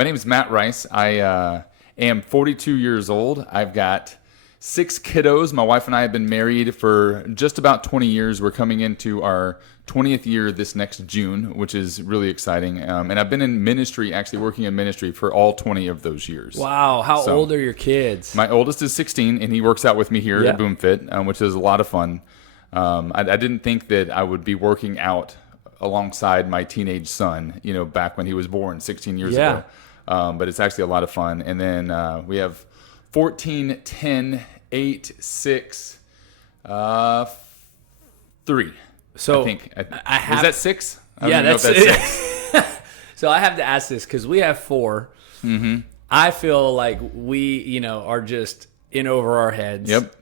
My name is Matt Rice. I am 42 years old. I've got 6 kiddos. My wife and I have been married for just about 20 years. We're coming into our 20th year this next June, which is really exciting. And I've been in ministry, actually working in ministry for all 20 of those years. Wow. How old are your kids? My oldest is 16, and he works out with me here at BoomFit, which is a lot of fun. I didn't think that I would be working out alongside my teenage son, back when he was born 16 years ago. But it's actually a lot of fun. And then we have 14, 10, 8, 6, 3. So I think. Is that 6? I don't Yeah, even know that's if that's 6. So I have to ask this because we have 4. Mm-hmm. I feel like we, are just in over our heads. Yep.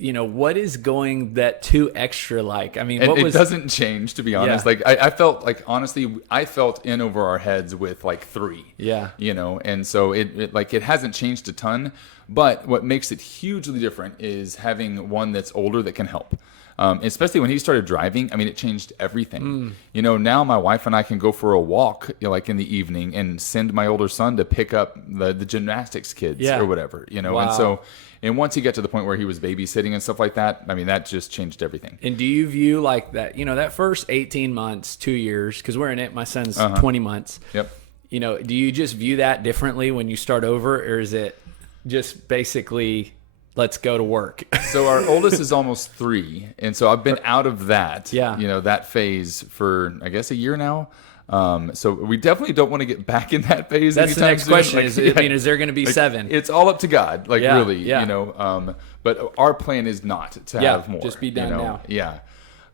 What is going that 2 extra like? I mean, It doesn't change, to be honest. Yeah. Like I felt like, honestly, I felt in over our heads with like 3. Yeah. And so it hasn't changed a ton, but what makes it hugely different is having one that's older that can help. Especially when he started driving, I mean, it changed everything. Now my wife and I can go for a walk, like in the evening, and send my older son to pick up the gymnastics kids or whatever. Wow. And once he got to the point where he was babysitting and stuff like that, I mean, that just changed everything. And do you view like that, that first 18 months, 2 years, because we're in it, my son's 20 months. Yep. Do you just view that differently when you start over, or is it just basically let's go to work? So our oldest is almost 3, and so I've been out of that, that phase for, I guess, a year now. So we definitely don't want to get back in that phase. That's the next soon. question. Is there going to be 7? It's all up to God, really, yeah. But our plan is not to have more. Just be done now. Yeah.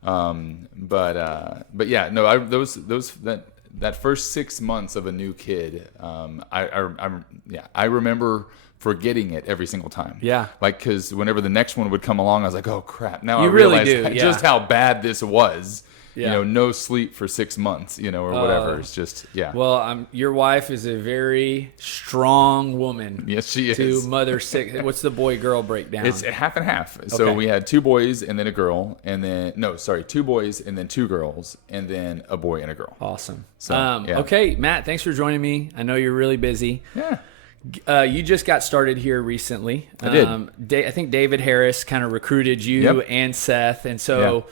But yeah, no, that first 6 months of a new kid, I remember forgetting it every single time. Yeah. Because whenever the next one would come along, I was like, oh crap. Now You I really realize do, just how bad this was. Yeah. No sleep for 6 months, or whatever. It's just, Well, your wife is a very strong woman. Yes, she is. To mother 6. What's the boy-girl breakdown? It's half and half. So we had 2 boys and then a girl, and then 2 boys and then 2 girls, and then a boy and a girl. Awesome. So, Okay, Matt, thanks for joining me. I know you're really busy. Yeah. You just got started here recently. I did. I think David Harris kind of recruited you and Seth, and so.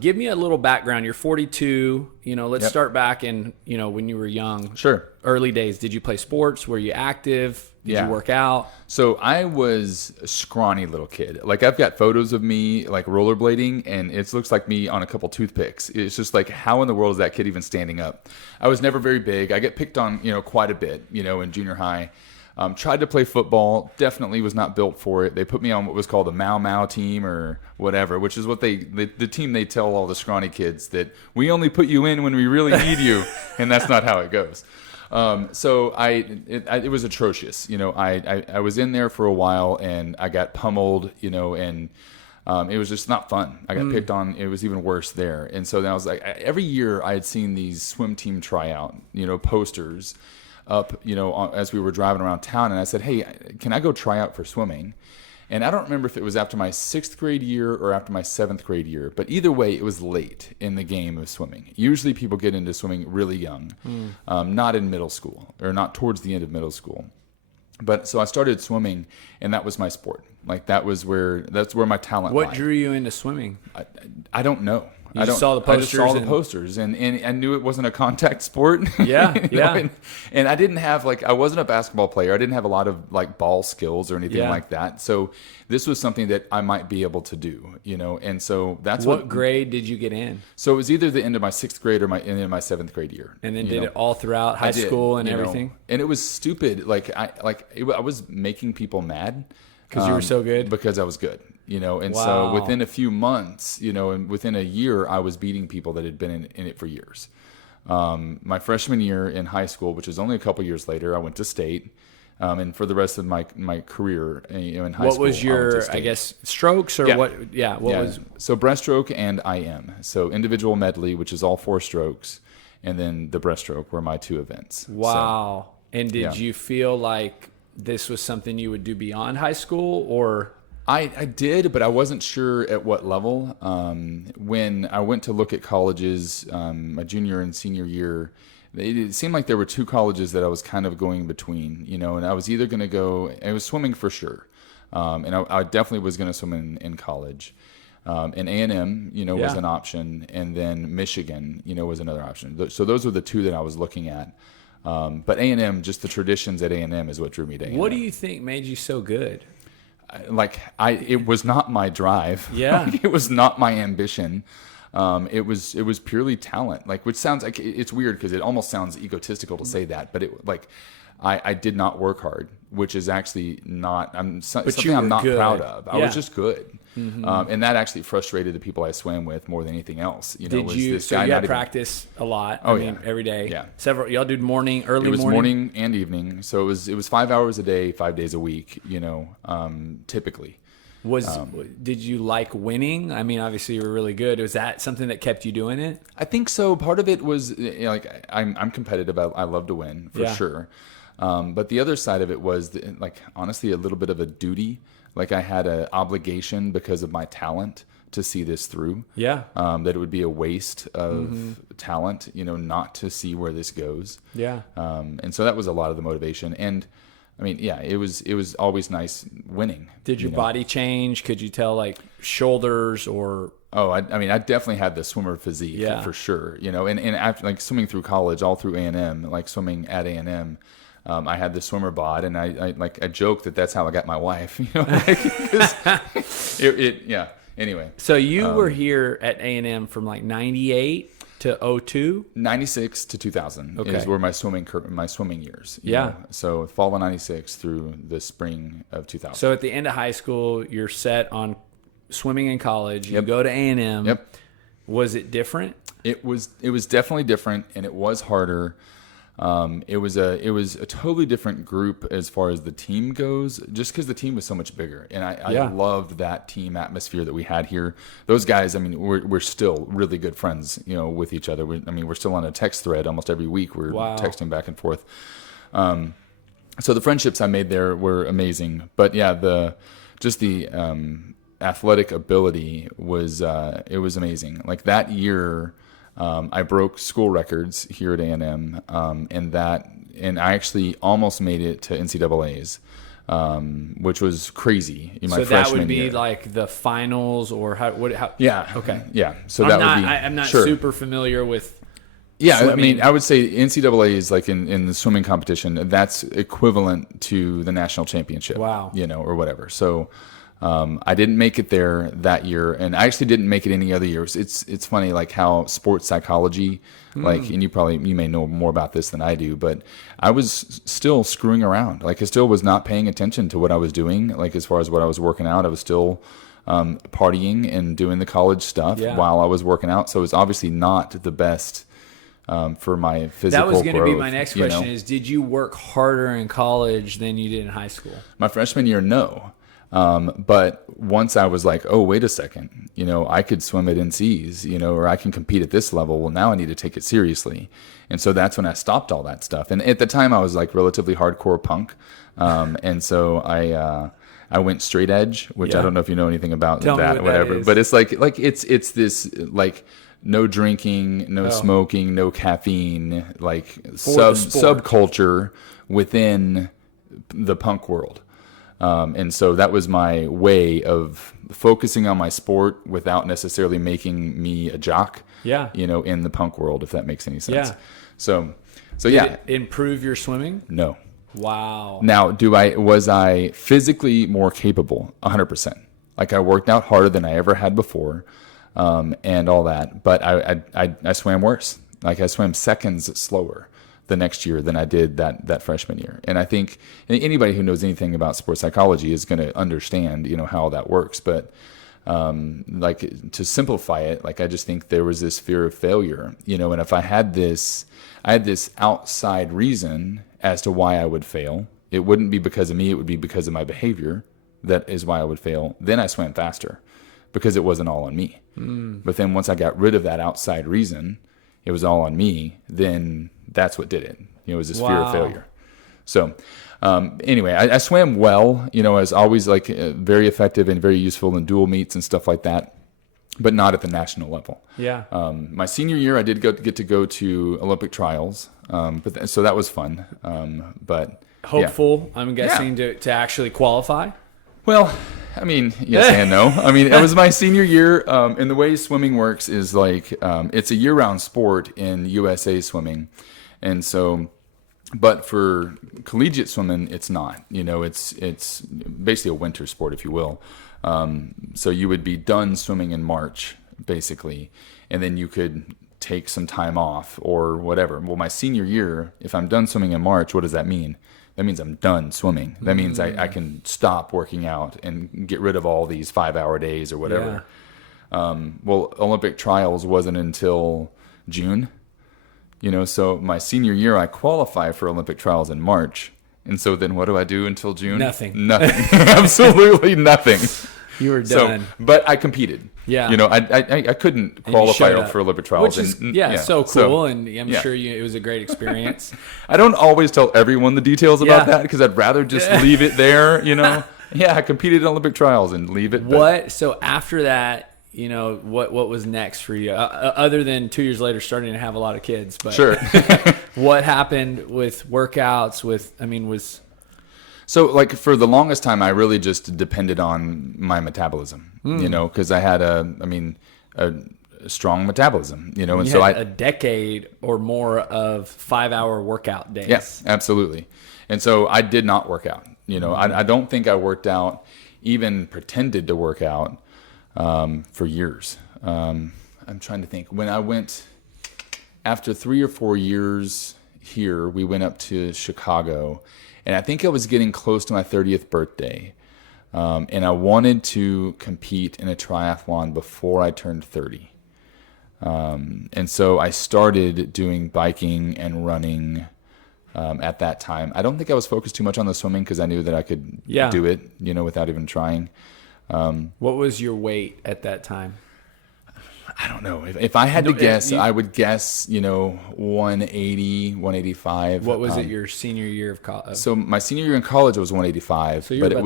Give me a little background. You're 42. Let's start back in, when you were young. Sure. Early days. Did you play sports? Were you active? Did you work out? So I was a scrawny little kid. Like, I've got photos of me like rollerblading, and it looks like me on a couple toothpicks. It's just like, how in the world is that kid even standing up? I was never very big. I get picked on, quite a bit, in junior high. Tried to play football, definitely was not built for it. They put me on what was called a Mau Mau team or whatever, which is what the team they tell all the scrawny kids that we only put you in when we really need you, and that's not how it goes. So it was atrocious. I was in there for a while, and I got pummeled, and it was just not fun. I got picked on. It was even worse there. And so then I was like, every year I had seen these swim team tryout, posters up, as we were driving around town, and I said, hey, can I go try out for swimming? And I don't remember if it was after my 6th grade year or after my 7th grade year, but either way, it was late in the game of swimming. Usually people get into swimming really young, not in middle school or not towards the end of middle school. But so I started swimming, and that was my sport. Like, that's where my talent lied. What drew you into swimming? I don't know. I saw the posters. I just saw the posters, and I knew it wasn't a contact sport. Yeah, And I didn't have I wasn't a basketball player. I didn't have a lot of ball skills or anything like that. So this was something that I might be able to do, And so that's what grade did you get in? So it was either the end of my 6th grade or the end of my 7th grade year. And then did it all throughout high school and everything? And it was stupid. I was making people mad. Because you were so good? Because I was good, And so within a few months, and within a year, I was beating people that had been in it for years. My freshman year in high school, which was only a couple years later, I went to state. And for the rest of my career, in high school, what was your, I guess, strokes or what? Yeah, what was? So breaststroke and IM. So individual medley, which is all 4 strokes, and then the breaststroke were my 2 events. Wow. And did you feel like this was something you would do beyond high school, or? I did, but I wasn't sure at what level. When I went to look at colleges my junior and senior year, it seemed like there were two colleges that I was kind of going between, and I was either going to go, I was swimming for sure. And I definitely was going to swim in college. And A&M, was an option. And then Michigan, was another option. So those were the two that I was looking at. But A&M, just the traditions at A&M is what drew me to A&M. What do you think made you so good? It was not my drive. Yeah. It was not my ambition. It was purely talent, which sounds like it's weird because it almost sounds egotistical to say that, but I did not work hard, which is actually not, something I'm not proud of. I was just good. Mm-hmm. And that actually frustrated the people I swam with more than anything else. Did you? So you had practice a lot. Oh, yeah. Every day. Yeah. Y'all did early morning? It was morning and evening. So it was 5 hours a day, 5 days a week, typically. Did you like winning? I mean, obviously you were really good. Was that something that kept you doing it? I think so. Part of it was I'm competitive. I love to win for sure. But the other side of it was honestly a little bit of a duty. I had an obligation because of my talent to see this through. Yeah. That it would be a waste of talent, not to see where this goes. Yeah. And so that was a lot of the motivation. And I mean, yeah, it was always nice winning. Did your body change? Could you tell shoulders or? Oh, I mean, I definitely had the swimmer physique for sure. And after swimming through college, all through A&M, swimming at A&M. I had the swimmer bod, and I joke that's how I got my wife. Anyway. So you were here at A&M from 98 to 02? 96 to 2000 is where my swimming years. So fall of 96 through the spring of 2000. So at the end of high school, you're set on swimming in college. You go to A&M. Yep. Was it different? It was definitely different, and it was harder. It was a totally different group as far as the team goes, just because the team was so much bigger, and I loved that team atmosphere that we had here. Those guys, I mean, we're still really good friends, with each other. We're still on a text thread almost every week. We're texting back and forth. So the friendships I made there were amazing, but yeah, the athletic ability was it was amazing. That year. I broke school records here at A&M, and I actually almost made it to NCAA's, which was crazy in my freshman year. So that would be the finals, or how? Yeah. Okay. Yeah. So I'm not super familiar with. Yeah, swimming. I mean, I would say NCAA is in the swimming competition. That's equivalent to the national championship. Wow. Or whatever. So. I didn't make it there that year, and I actually didn't make it any other years. It's funny, how sports psychology, and you may know more about this than I do, but I was still screwing around. I still was not paying attention to what I was doing. As far as what I was working out, I was still partying and doing the college stuff while I was working out. So it was obviously not the best for my physical growth. That was going to be my next question: is did you work harder in college than you did in high school? My freshman year, no. But once I was oh, wait a second, I could swim at NC's, or I can compete at this level. Well, now I need to take it seriously. And so that's when I stopped all that stuff. And at the time I was relatively hardcore punk. And so I went straight edge, which I don't know if you know anything about Tell that me or what whatever, that is. but it's this no drinking, no smoking, no caffeine, subculture within the punk world. And so that was my way of focusing on my sport without necessarily making me a jock, in the punk world, if that makes any sense. Yeah. So Did it improve your swimming? No. Wow. Now, was I physically more capable? 100%. I worked out harder than I ever had before, and all that, but I swam worse. I swam seconds slower the next year than I did that freshman year. And I think anybody who knows anything about sports psychology is going to understand, how that works. But to simplify it, I just think there was this fear of failure, and if I had this outside reason as to why I would fail, it wouldn't be because of me, it would be because of my behavior. That is why I would fail. Then I swam faster because it wasn't all on me. But then once I got rid of that outside reason, it was all on me, then that's what did it. It was this fear of failure. So anyway, I swam well, I was always very effective and very useful in dual meets and stuff like that. but not at the national level. Yeah. My senior year, I did get to go to Olympic trials, so that was fun. But hopeful, I'm guessing, to actually qualify. Well, I mean, yes and no. I mean, it was my senior year, and the way swimming works is like it's a year-round sport in USA swimming, and so. But for collegiate swimming, it's not. It's basically a winter sport, if you will. So you would be done swimming in March, basically, and then you could take some time off or whatever. Well, my senior year, if I'm done swimming in March, what does that mean? That means I'm done swimming. That means I can stop working out and get rid of all these 5-hour days or whatever. Yeah. Well, Olympic trials wasn't until June. So my senior year, I qualify for Olympic trials in March. And so then what do I do until June? Nothing. Absolutely nothing. You were done. But I competed. Yeah. I couldn't qualify for Olympic trials. Which is so cool. And I'm sure it was a great experience. I don't always tell everyone the details about that because I'd rather just leave it there, Yeah, I competed in Olympic trials and leave it. So after that, what was next for you other than 2 years later starting to have a lot of kids? But sure. What happened with workouts? So like for the longest time, I really just depended on my metabolism, because I had a strong metabolism, and you so had a decade or more of 5-hour workout days. Yes, absolutely. And so I did not work out. I don't think I worked out, even pretended to work out. For years. I'm trying to think. When I went, after 3 or 4 years here, we went up to Chicago, and I think I was getting close to my 30th birthday, and I wanted to compete in a triathlon before I turned 30. And so I started doing biking and running at that time. I don't think I was focused too much on the swimming because I knew that I could do it, without even trying. What was your weight at that time? I don't know. If I had to guess, I would guess, 180, 185. What was it your senior year of college? So my senior year in college was 185, but it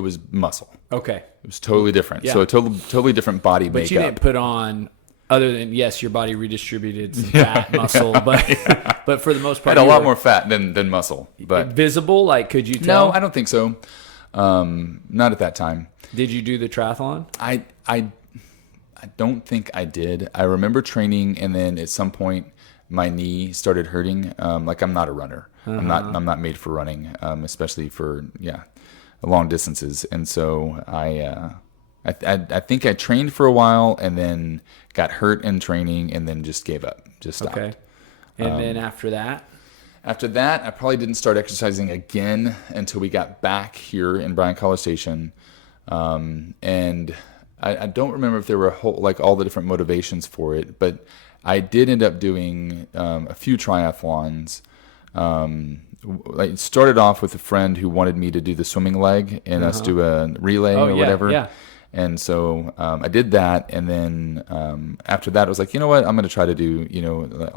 was muscle. Okay. It was totally different. Yeah. So a totally different body makeup. But you didn't put on, other than, yes, your body redistributed some fat, muscle, but for the most part. I had a lot more fat than muscle. But visible? Like, could you tell? No, I don't think so. Not at that time. Did you do the triathlon? I don't think I did. I remember training, and then at some point my knee started hurting. Like I'm not a runner. I'm not made for running, especially for long distances. And so I think I trained for a while, and then got hurt in training, and then just gave up, just stopped. Okay. And then after that? After that, I probably didn't start exercising again until we got back here in Bryan College Station. And I don't remember if there were all the different motivations for it, but I did end up doing a few triathlons. I started off with a friend who wanted me to do the swimming leg and us do a relay or whatever. Yeah. And so I did that, and then after that, I was like, you know what, I'm going to try to do,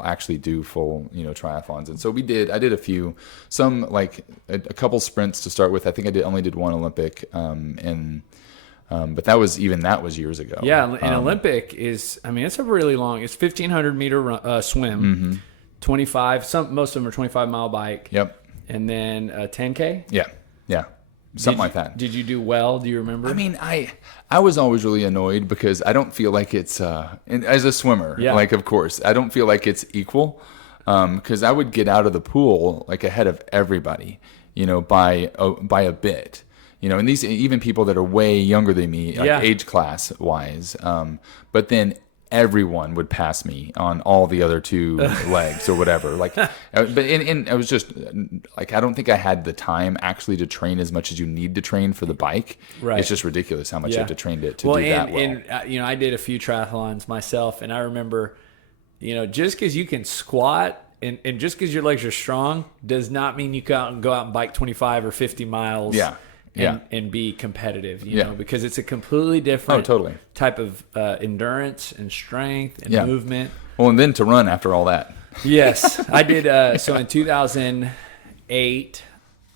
actually do full, triathlons. And so I did a few, some like a couple sprints to start with. I think I only did one Olympic, but that was years ago. Yeah, and Olympic is, it's a really long, it's 1,500 meter swim, 25, most of them are 25-mile bike. Yep. And then 10K? Yeah. Something like that. Did you do well? Do you remember? I was always really annoyed because I don't feel like it's and as a swimmer, of course, I don't feel like it's equal because I would get out of the pool like ahead of everybody, by a bit, and these even people that are way younger than me, like age class wise, but then everyone would pass me on all the other two legs or whatever. But I was just like, I don't think I had the time actually to train as much as you need to train for the bike. Right. It's just ridiculous how much you have to train to do that well. And I did a few triathlons myself, and I remember, just because you can squat and just because your legs are strong does not mean you can go out and bike 25 or 50 miles. Yeah. And be competitive, because it's a completely different type of endurance and strength and movement. Well, and then to run after all that. Yes, I did. So in 2008,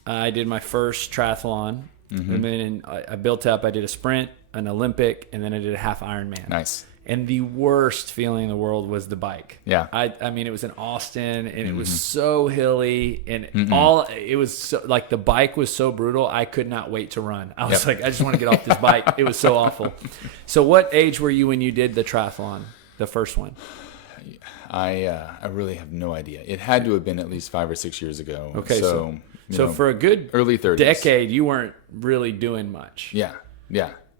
I did my first triathlon. And then I built up. I did a sprint, an Olympic, and then I did a half Ironman. Nice. And the worst feeling in the world was the bike. Yeah. I mean, it was in Austin, and it was so hilly, and it was so, like, the bike was so brutal. I could not wait to run. I was like, I just want to get off this bike. It was so awful. So what age were you when you did the triathlon, the first one? I really have no idea. It had to have been at least 5 or 6 years ago. Okay. So for a good early 30s decade, you weren't really doing much. Yeah.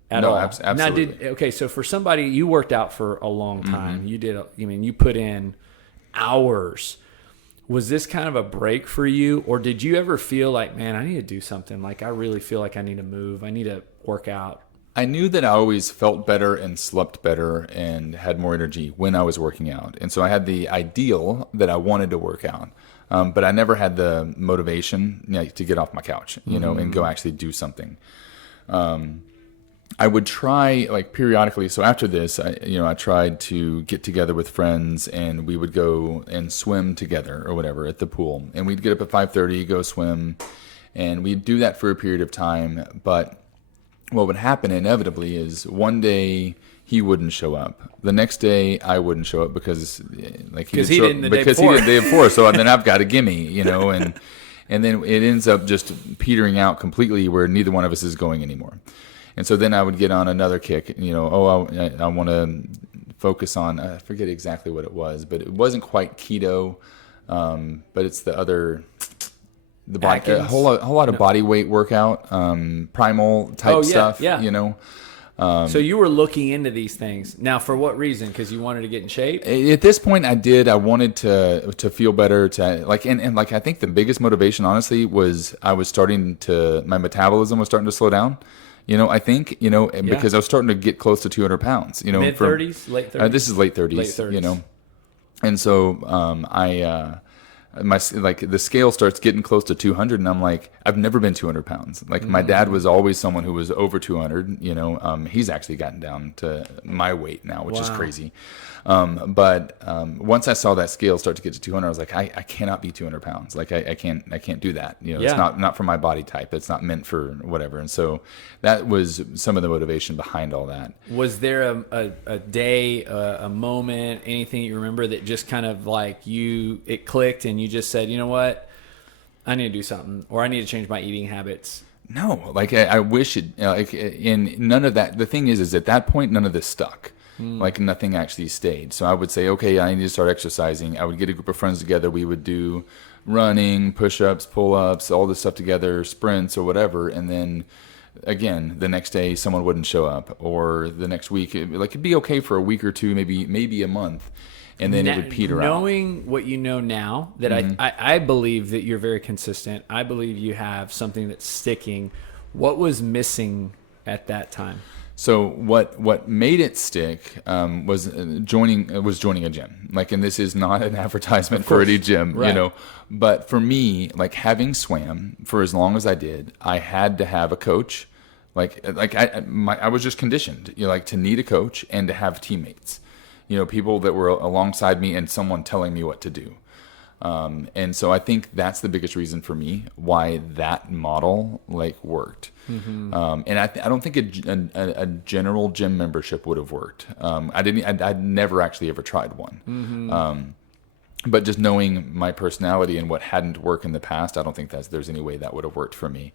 At all. Absolutely. Now, so for somebody, you worked out for a long time. You did. You put in hours. Was this kind of a break for you, or did you ever feel like, man, I need to do something? Like, I really feel like I need to move. I need to work out. I knew that I always felt better and slept better and had more energy when I was working out. And so I had the ideal that I wanted to work out. But I never had the motivation to get off my couch, and go actually do something. I would try, like, periodically. So after this, I tried to get together with friends, and we would go and swim together or whatever at the pool. And we'd get up at 5:30, go swim, and we'd do that for a period of time. But what would happen inevitably is one day he wouldn't show up. The next day I wouldn't show up because he didn't the day before. So then I've got a gimme, and then it ends up just petering out completely where neither one of us is going anymore. And so then I would get on another kick, I want to focus on, I forget exactly what it was, but it wasn't quite keto, but it's the other, the body, a whole lot of body weight workout, primal type stuff, So you were looking into these things. Now, for what reason? Because you wanted to get in shape? At this point, I did. I wanted to feel better. And I think the biggest motivation, honestly, was my metabolism was starting to slow down. I think, because I was starting to get close to 200 pounds. Mid-30s, late 30s? This is late 30s. Late 30s. And so the scale starts getting close to 200, and I'm like, I've never been 200 pounds. Like, my dad was always someone who was over 200. He's actually gotten down to my weight now, which is crazy. But once I saw that scale start to get to 200, I was like, I cannot be 200 pounds. Like, I can't do that. It's not for my body type. It's not meant for whatever. And so that was some of the motivation behind all that. Was there a day, a moment, anything you remember that just kind of like it clicked and you just said, you know what, I need to do something, or I need to change my eating habits? No, I wish it. In none of that. The thing is at that point, none of this stuck. Like, nothing actually stayed. So I would say, okay, I need to start exercising. I would get a group of friends together. We would do running, push-ups, pull-ups, all this stuff together, sprints or whatever. And then, again, the next day someone wouldn't show up, or the next week, it'd be okay for a week or two, maybe a month. And then it would peter out. Knowing what you know now, that I believe that you're very consistent. I believe you have something that's sticking. What was missing at that time? So what made it stick was joining a gym. And this is not an advertisement for any gym, right. But for me, having swam for as long as I did, I had to have a coach. I was just conditioned, to need a coach and to have teammates. People that were alongside me and someone telling me what to do. And so I think that's the biggest reason for me why that model worked. And I don't think a general gym membership would have worked. I'd never actually ever tried one. But just knowing my personality and what hadn't worked in the past, I don't think there's any way that would have worked for me.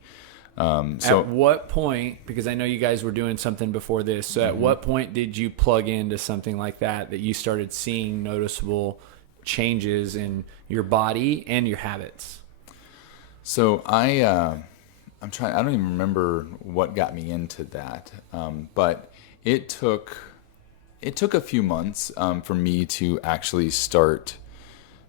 At what point, because I know you guys were doing something before this, so at what point did you plug into something like that you started seeing noticeable changes in your body and your habits? So I don't even remember what got me into that, but it took a few months for me to actually start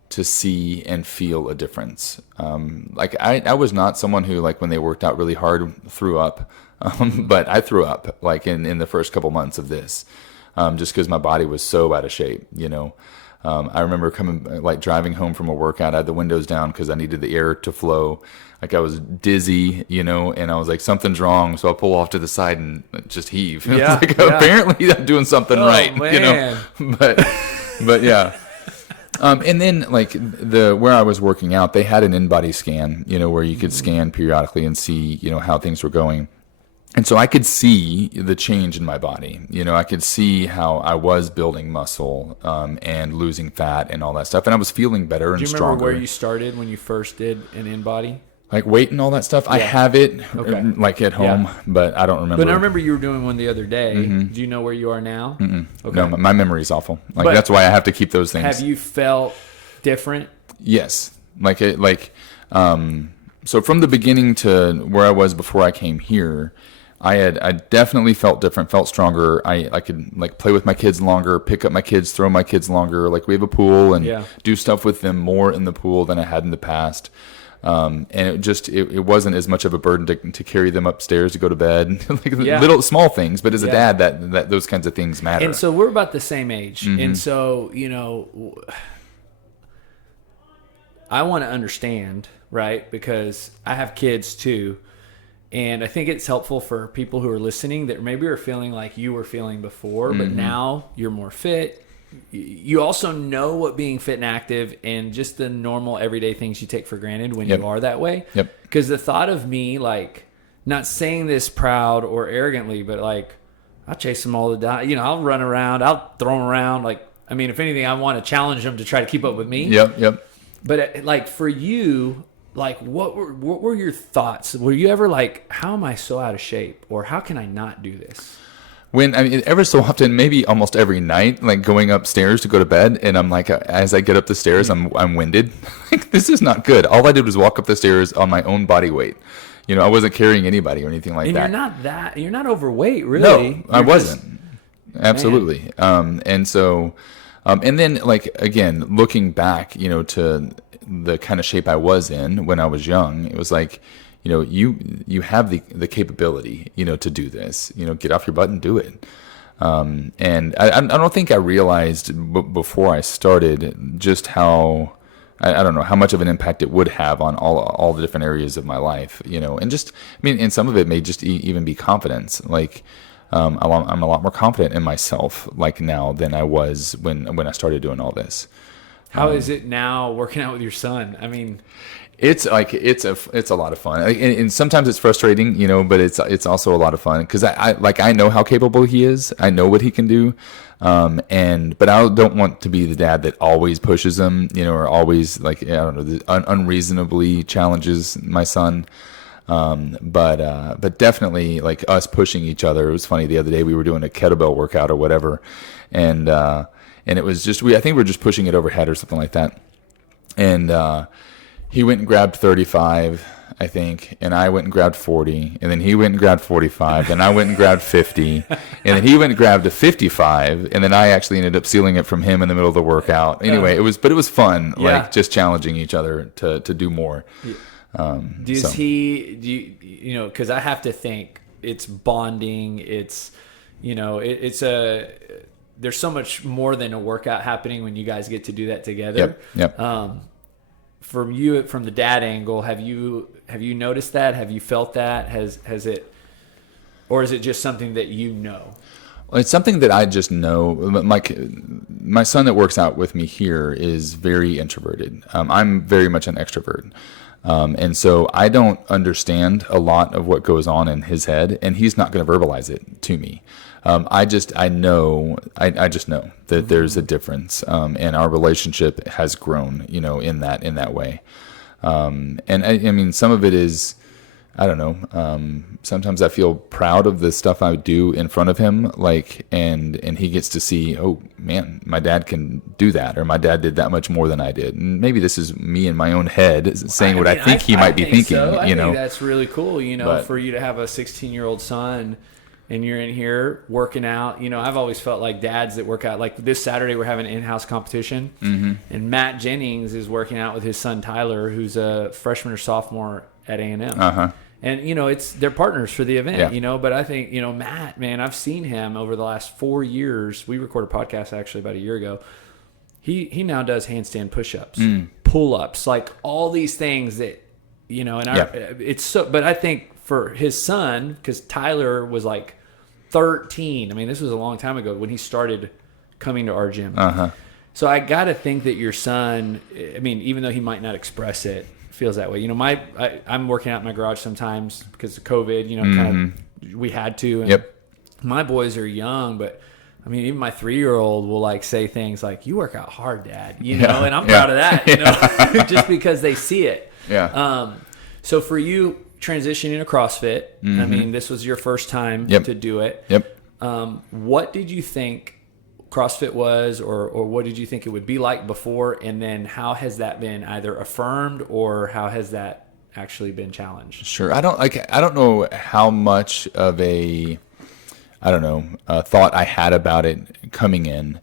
to see and feel a difference. I was not someone who, when they worked out really hard, threw up, but I threw up in the first couple months of this, just because my body was so out of shape. I remember driving home from a workout. I had the windows down because I needed the air to flow. I was dizzy, and I was like, something's wrong. So I'll pull off to the side and just heave. Yeah, apparently I'm doing something right, man. But yeah. And then where I was working out, they had an in-body scan, where you could scan periodically and see, how things were going. And so I could see the change in my body. I could see how I was building muscle and losing fat and all that stuff. And I was feeling better and stronger. Do you remember where you started when you first did an in-body? Like weight and all that stuff? Yeah. I have it like at home, but I don't remember. But I remember you were doing one the other day. Do you know where you are now? Okay. No, my memory is awful. That's why I have to keep those things. Have you felt different? Yes. So from the beginning to where I was before I came here, I definitely felt different, felt stronger. I could play with my kids longer, pick up my kids, throw my kids longer. We have a pool and do stuff with them more in the pool than I had in the past. And it wasn't as much of a burden to carry them upstairs to go to bed, little small things. But as a dad, that those kinds of things matter. And so we're about the same age, and so I want to understand, right? Because I have kids too. And I think it's helpful for people who are listening that maybe are feeling like you were feeling before, but now you're more fit. You also know what being fit and active and just the normal everyday things you take for granted when you are that way. Because the thought of me, not saying this proud or arrogantly, but I'll chase them all the time. I'll run around, I'll throw them around. If anything, I want to challenge them to try to keep up with me. Yep. But for you, what were your thoughts? Were you ever how am I so out of shape, or how can I not do this? Ever so often, maybe almost every night, going upstairs to go to bed, and I'm as I get up the stairs, I'm winded. This is not good. All I did was walk up the stairs on my own body weight. I wasn't carrying anybody or anything like that. You're not overweight, really. No, I wasn't. Absolutely. And so, and then again, looking back, to the kind of shape I was in when I was young, it was you have the capability, to do this, get off your butt and do it. And I don't think I realized before I started just how, I don't know, how much of an impact it would have on all the different areas of my life, and just, and some of it may just even be confidence. I'm a lot more confident in myself now than I was when I started doing all this. How is it now working out with your son? It's it's a lot of fun, and sometimes it's frustrating, but it's also a lot of fun because I know how capable he is. I know what he can do, but I don't want to be the dad that always pushes him, or always I don't know, unreasonably challenges my son. But definitely us pushing each other. It was funny the other day we were doing a kettlebell workout or whatever, and it was just I think we were just pushing it overhead or something like that, and he went and grabbed 35, I think, and I went and grabbed 40, and then he went and grabbed 45, and I went and grabbed 50, and then he went and grabbed a 55, and then I actually ended up stealing it from him in the middle of the workout. Anyway, it was fun, just challenging each other to do more. Does he, because I have to think it's bonding, it's, there's so much more than a workout happening when you guys get to do that together. Yep. From the dad angle, have you noticed that? Have you felt that? Has it, or is it just something that Well, it's something that I just know. My son that works out with me here is very introverted. I'm very much an extrovert. And so I don't understand a lot of what goes on in his head, and he's not going to verbalize it to me. I just know that there's a difference, and our relationship has grown, in that way. And some of it is, I don't know. Sometimes I feel proud of the stuff I do in front of him, and he gets to see, oh man, my dad can do that, or my dad did that much more than I did. And maybe this is me in my own head saying what I think he might be thinking. So. I think that's really cool, for you to have a 16-year-old son. And you're in here working out. I've always felt like dads that work out. This Saturday, we're having an in-house competition. Mm-hmm. And Matt Jennings is working out with his son, Tyler, who's a freshman or sophomore at A&M. Uh-huh. And, they're partners for the event, But I think, Matt, man, I've seen him over the last 4 years. We recorded a podcast, actually, about a year ago. He now does handstand push-ups, pull-ups, all these things that, it's so. But I think for his son, because Tyler was 13. This was a long time ago when he started coming to our gym. Uh-huh. So I got to think that your son, even though he might not express it, feels that way. I'm working out in my garage sometimes because of COVID, kind we had to. And Yep. my boys are young, but I mean, even my 3-year-old will like say things like, "You work out hard, Dad," you know, and I'm proud of that, you know, just because they see it. Yeah. So for you transitioning to CrossFit, I mean, this was your first time to do it. Yep. What did you think CrossFit was, or what did you think it would be like before? And then how has that been either affirmed, or how has that actually been challenged? Sure. I don't know how much of a thought I had about it coming in.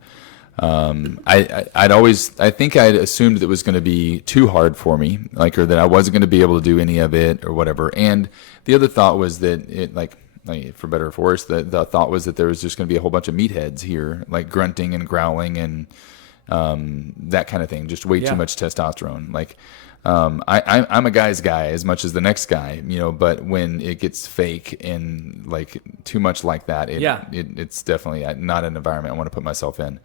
I think I'd assumed that it was going to be too hard for me, or that I wasn't going to be able to do any of it or whatever. And the other thought was that it, for better or for worse, the thought was that there was just going to be a whole bunch of meatheads here, like grunting and growling and that kind of thing. Just way too much testosterone. I'm a guy's guy as much as the next guy, you know, but when it gets fake and too much like that, it's definitely not an environment I want to put myself in.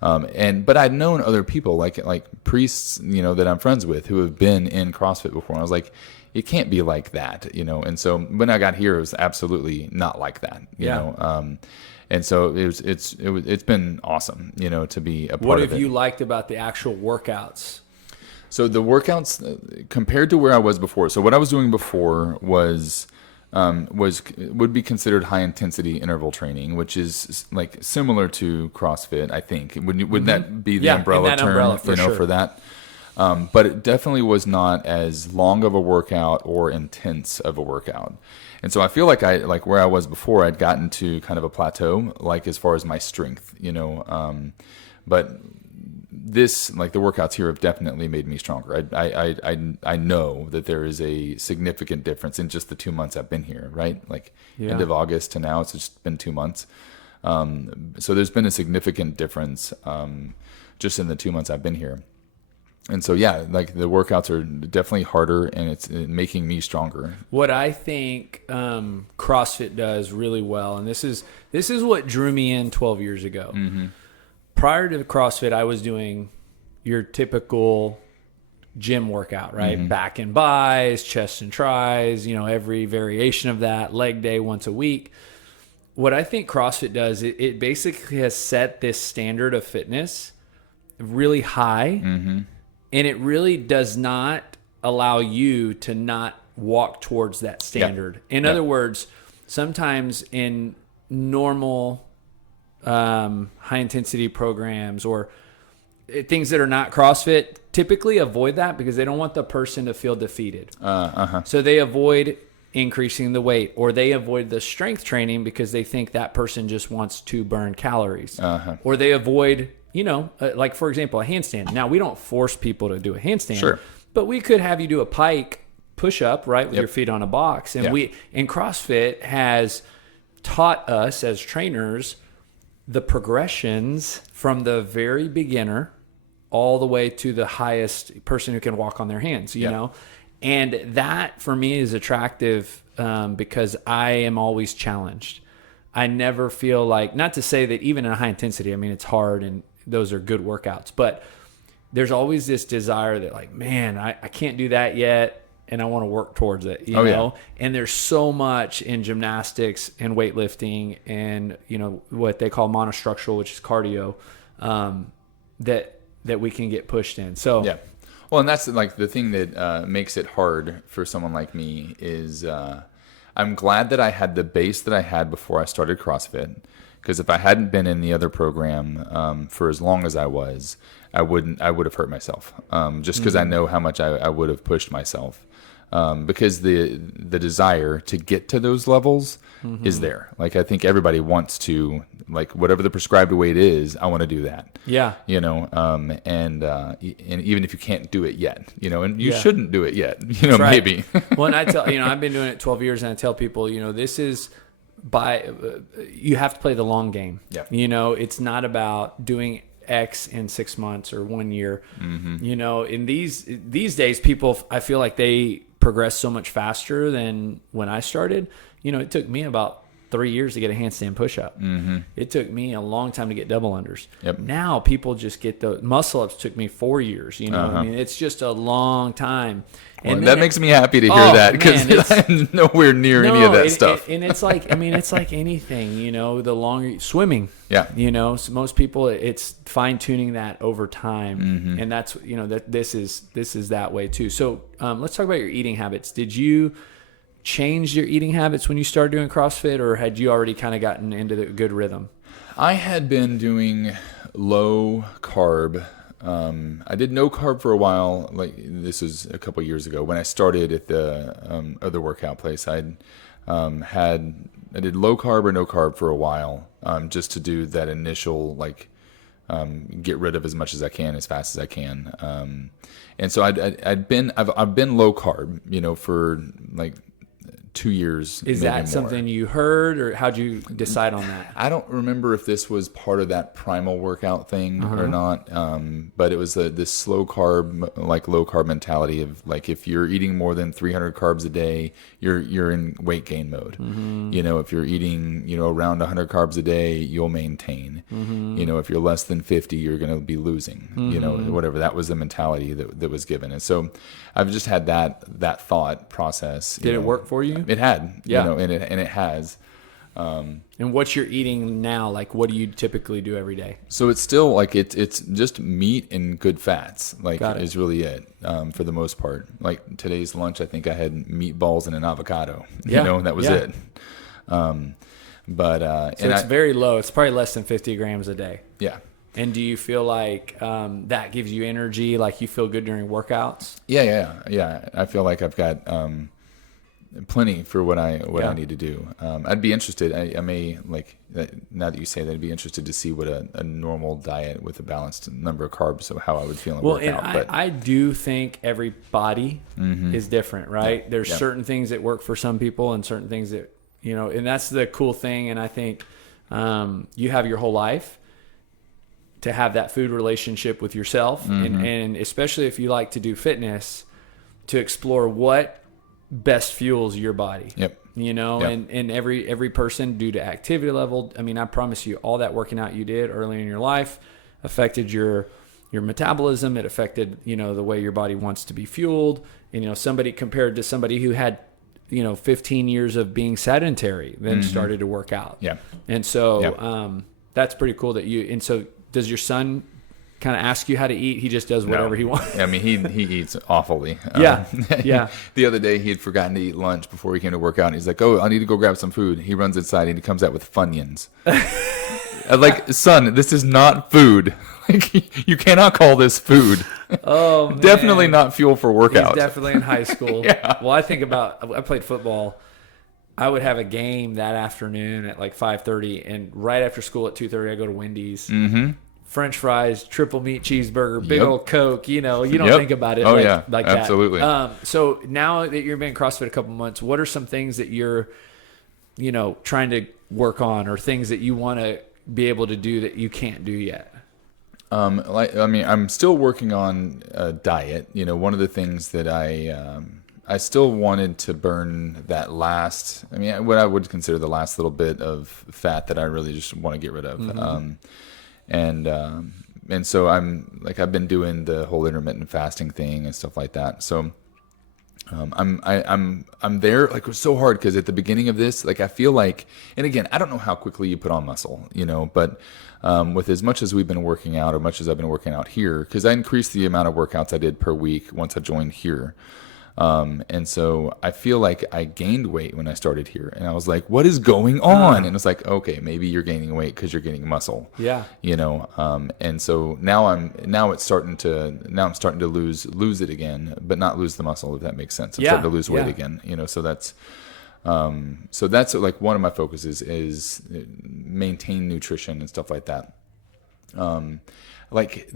But I'd known other people like priests, you know, that I'm friends with who have been in CrossFit before. And I was like, it can't be like that, you know? And so when I got here, it was absolutely not like that, you know? And so it's been awesome, you know, to be a part of it. What have you liked about the actual workouts? So the workouts compared to where I was before. So what I was doing before would be considered high intensity interval training, which is similar to CrossFit, I think. Wouldn't that be the umbrella term, for that? But it definitely was not as long of a workout or intense of a workout. And so I feel like where I was before, I'd gotten to kind of a plateau, as far as my strength, you know. But this, the workouts here have definitely made me stronger. I know that there is a significant difference in just the 2 months I've been here, right? End of August to now, it's just been 2 months. So there's been a significant difference just in the 2 months I've been here. And so, the workouts are definitely harder, and it's making me stronger. What I think CrossFit does really well, and this is what drew me in 12 years ago. Mm-hmm. Prior to CrossFit, I was doing your typical gym workout, right? Mm-hmm. Back and bis, chest and tris, you know, every variation of that, leg day once a week. What I think CrossFit does, it basically has set this standard of fitness really high, mm-hmm. and it really does not allow you to not walk towards that standard. In other words, sometimes in normal high intensity programs or things that are not CrossFit typically avoid that because they don't want the person to feel defeated. So they avoid increasing the weight, or they avoid the strength training because they think that person just wants to burn calories. Or they avoid, for example, a handstand. Now, we don't force people to do a handstand, but we could have you do a pike push up, right, with your feet on a box. And CrossFit has taught us as trainers the progressions from the very beginner all the way to the highest person who can walk on their hands, you know? And that for me is attractive because I am always challenged. I never feel like, not to say that even in high intensity, I mean, it's hard and those are good workouts, but there's always this desire that man, I can't do that yet. And I want to work towards it, you know? And there's so much in gymnastics and weightlifting and, what they call monostructural, which is cardio, that we can get pushed in. So, well, and that's the thing that makes it hard for someone like me is I'm glad that I had the base that I had before I started CrossFit. Because if I hadn't been in the other program for as long as I was, I would have hurt myself. Just because I know how much I would have pushed myself. Because the desire to get to those levels is there. I think everybody wants to, whatever the prescribed weight is, I want to do that. Yeah. And even if you can't do it yet, and you shouldn't do it yet, maybe. Well, and I tell, I've been doing it 12 years and I tell people, this is you have to play the long game. Yeah. It's not about doing X in 6 months or 1 year. In these days, people, I feel like they progress so much faster than when I started. It took me about 3 years to get a handstand push-up. Mm-hmm. It took me a long time to get double unders. Yep. Now people just get the muscle-ups. Took me 4 years. You know, I mean, it's just a long time. And that makes me happy to hear that, because I'm nowhere near any of that stuff. And it's like, I mean, it's like anything, you know, the longer swimming, you know, so most people, it's fine tuning that over time. And that's, you know, that this is that way too. So let's talk about your eating habits. Did you change your eating habits when you started doing CrossFit, or had you already kind of gotten into the good rhythm? I had been doing low carb. I did no carb for a while. Like, this was a couple years ago when I started at the other workout place. I did low carb or no carb for a while, just to do that initial, like, get rid of as much as I can as fast as I can. And so I've been low carb, you know, for like 2 years. Is that something you heard, or how'd you decide on that? I don't remember if this was part of that primal workout thing or not. But it was this slow carb, like low carb mentality of, like, if you're eating more than 300 carbs a day, you're in weight gain mode. You know, if you're eating, you know, around 100 carbs a day, you'll maintain. You know, if you're less than 50, you're going to be losing. You know, whatever. That was the mentality that was given. And so I've just had that thought process. Did it work for you? It had, yeah, you know, and it has. And what you're eating now, like, what do you typically do every day? So it's still like it's just meat and good fats, like, is really it, for the most part. Like today's lunch, I think I had meatballs and an avocado. You know, and that was it. So it's very low. It's probably less than 50 grams a day. Yeah. And do you feel like that gives you energy? Like, you feel good during workouts? Yeah. I feel like I've got plenty for what I need to do. I'd be interested. I may, like, now that you say that, I'd be interested to see what a normal diet with a balanced number of carbs, so how I would feel in workout. And I do think every body is different, right? Yeah. There's certain things that work for some people and certain things that, you know, and that's the cool thing. And I think you have your whole life to have that food relationship with yourself, and especially if you like to do fitness, to explore what best fuels your body. You know, and every person, due to activity level, I mean, I promise you, all that working out you did early in your life affected your metabolism. It affected, you know, the way your body wants to be fueled. And, you know, somebody compared to somebody who had, you know, 15 years of being sedentary, then started to work out. And so that's pretty cool that you, and so does your son kind of ask you how to eat? He just does whatever he wants. I mean, he eats awfully. Yeah. The other day he had forgotten to eat lunch before he came to work out, and he's like, "Oh, I need to go grab some food." He runs inside and he comes out with Funyuns. I'm like, "Son, this is not food. Like, you cannot call this food." Oh, man. Definitely not fuel for workout. He's definitely in high school. Well, I played football. I would have a game that afternoon at like 5:30, and right after school at 2:30, I go to Wendy's. French fries, triple meat cheeseburger, big old Coke. You know, you don't think about it like that. Absolutely. So now that you've been CrossFit a couple months, what are some things that you're, you know, trying to work on, or things that you want to be able to do that you can't do yet? I'm still working on a diet. You know, one of the things that I still wanted to burn that last, what I would consider the last little bit of fat that I really just want to get rid of. And so I've been doing the whole intermittent fasting thing and stuff like that. So I'm there, like, it was so hard because at the beginning of this, like, I feel like, and again, I don't know how quickly you put on muscle, you know, but with as much as we've been working out, or much as I've been working out here, because I increased the amount of workouts I did per week once I joined here. And so I feel like I gained weight when I started here, and I was like, what is going on? And it's like, okay, maybe you're gaining weight because you're getting muscle, you know? And so now I'm starting to lose it again, but not lose the muscle, if that makes sense. I'm starting to lose weight again, you know? So that's like one of my focuses is maintain nutrition and stuff like that. Like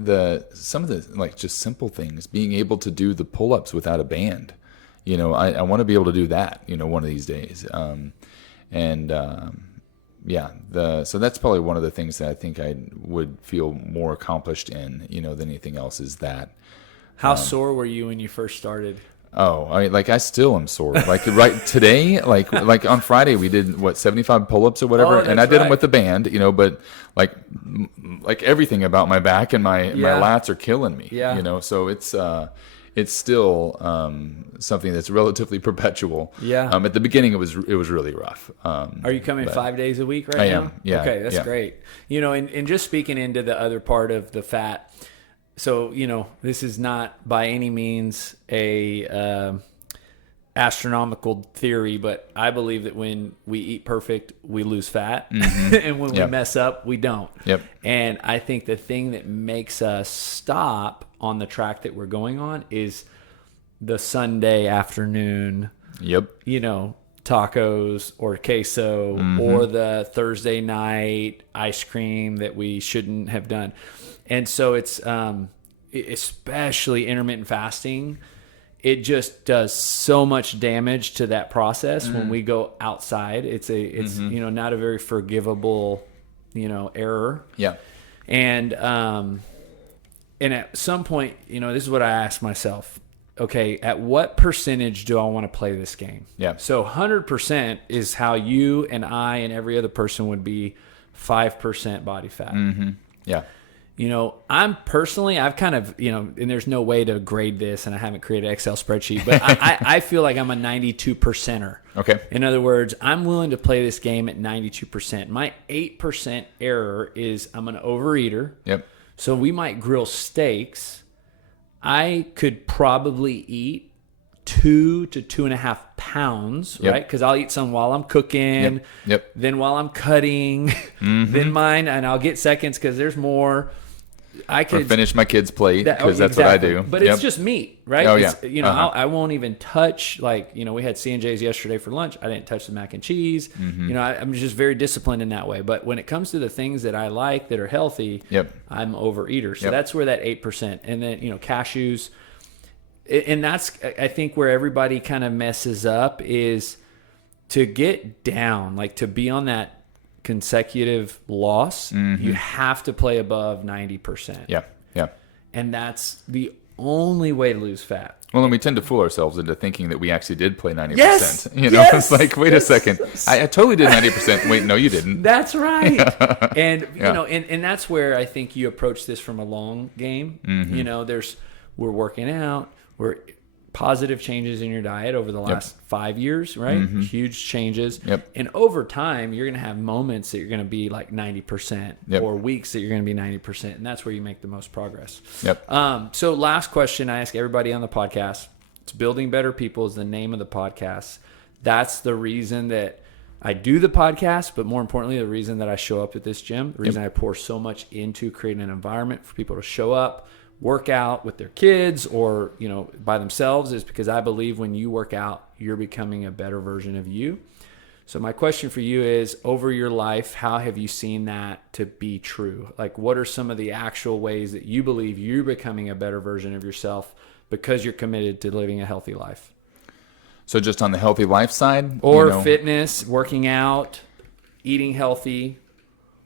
some of the, like, just simple things, being able to do the pull-ups without a band, you know, I want to be able to do that, you know, one of these days. So that's probably one of the things that I think I would feel more accomplished in, you know, than anything else, is that. How sore were you when you first started? Oh, I still am sore. Like right today, like on Friday we did 75 pull-ups or whatever, and I did them with the band, but like everything about my back and my lats are killing me, So it's still something that's relatively perpetual. Yeah. At the beginning it was really rough. Are you coming 5 days a week right now? I am. Yeah. Okay, that's great. And just speaking into the other part of the fat. So, this is not by any means a astronomical theory, but I believe that when we eat perfect, we lose fat. And when we mess up, we don't. Yep. And I think the thing that makes us stop on the track that we're going on is the Sunday afternoon, tacos or queso or the Thursday night ice cream that we shouldn't have done. And so it's especially intermittent fasting. It just does so much damage to that process when we go outside. It's not a very forgivable, error. Yeah. And at some point, this is what I ask myself. Okay, at what percentage do I want to play this game? Yeah. So 100% is how you and I and every other person would be 5% body fat. Yeah. I'm personally, I've kind of, and there's no way to grade this, and I haven't created an Excel spreadsheet, but I feel like I'm a 92%er. Okay. In other words, I'm willing to play this game at 92%. My 8% error is I'm an overeater. Yep. So we might grill steaks. I could probably eat 2 to 2.5 pounds, right? Because I'll eat some while I'm cooking, then while I'm cutting, then mine, and I'll get seconds because there's more. I could finish my kid's plate because that's what I do. But it's just meat, right? Oh, I won't even touch, we had C&J's yesterday for lunch. I didn't touch the mac and cheese. I'm just very disciplined in that way. But when it comes to the things that I like that are healthy, I'm overeater. So that's where that 8%. And then, cashews. And that's, I think, where everybody kind of messes up is to get down, to be on that consecutive loss, you have to play above 90%. Yeah. And that's the only way to lose fat. Well, and we tend to fool ourselves into thinking that we actually did play 90%. Yes! It's like, wait a second. I totally did 90%. Wait, no, you didn't. That's right. And, and that's where I think you approach this from a long game. We're working out. We're positive changes in your diet over the last 5 years, right? Huge changes. And over time, you're going to have moments that you're going to be like 90% or weeks that you're going to be 90%. And that's where you make the most progress. So last question I ask everybody on the podcast. It's Building Better People is the name of the podcast. That's the reason that I do the podcast, but more importantly, the reason that I show up at this gym, the reason I pour so much into creating an environment for people to show up, work out with their kids or, by themselves is because I believe when you work out, you're becoming a better version of you. So my question for you is, over your life, how have you seen that to be true? Like, what are some of the actual ways that you believe you're becoming a better version of yourself because you're committed to living a healthy life? So just on the healthy life side? Or fitness, working out, eating healthy.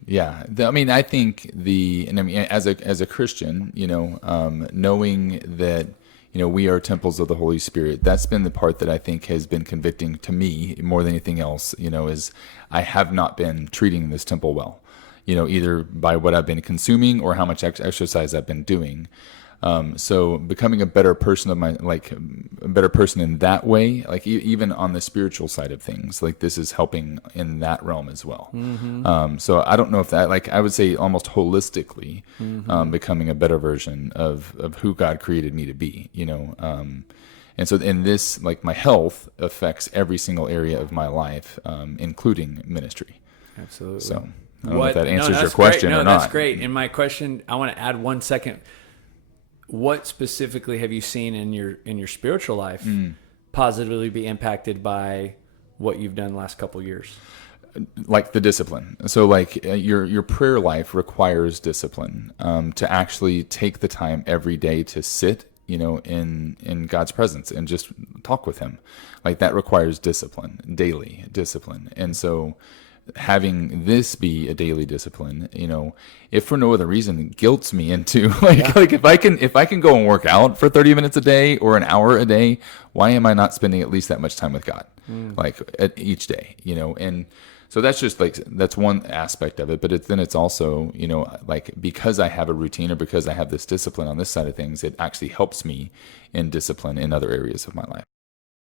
Yeah, I think as a Christian, knowing that we are temples of the Holy Spirit, that's been the part that I think has been convicting to me more than anything else. Is I have not been treating this temple well, either by what I've been consuming or how much exercise I've been doing. So becoming a better person a better person in that way, even on the spiritual side of things, this is helping in that realm as well. So I don't know if that, I would say almost holistically, becoming a better version of who God created me to be, and so in this, my health affects every single area of my life, including ministry. Absolutely. So I don't know if that answers your question or not. No, that's great. And my question, I want to add 1 second. What specifically have you seen in your spiritual life positively be impacted by what you've done the last couple of years? Like the discipline. So your prayer life requires discipline, to actually take the time every day to sit, in God's presence and just talk with him. That requires discipline, daily discipline. And so having this be a daily discipline, if for no other reason, guilts me into like if I can go and work out for 30 minutes a day or an hour a day, why am I not spending at least that much time with God, like each day, and so that's just like, that's one aspect of it. But then it's also, like, because I have a routine or because I have this discipline on this side of things, it actually helps me in discipline in other areas of my life.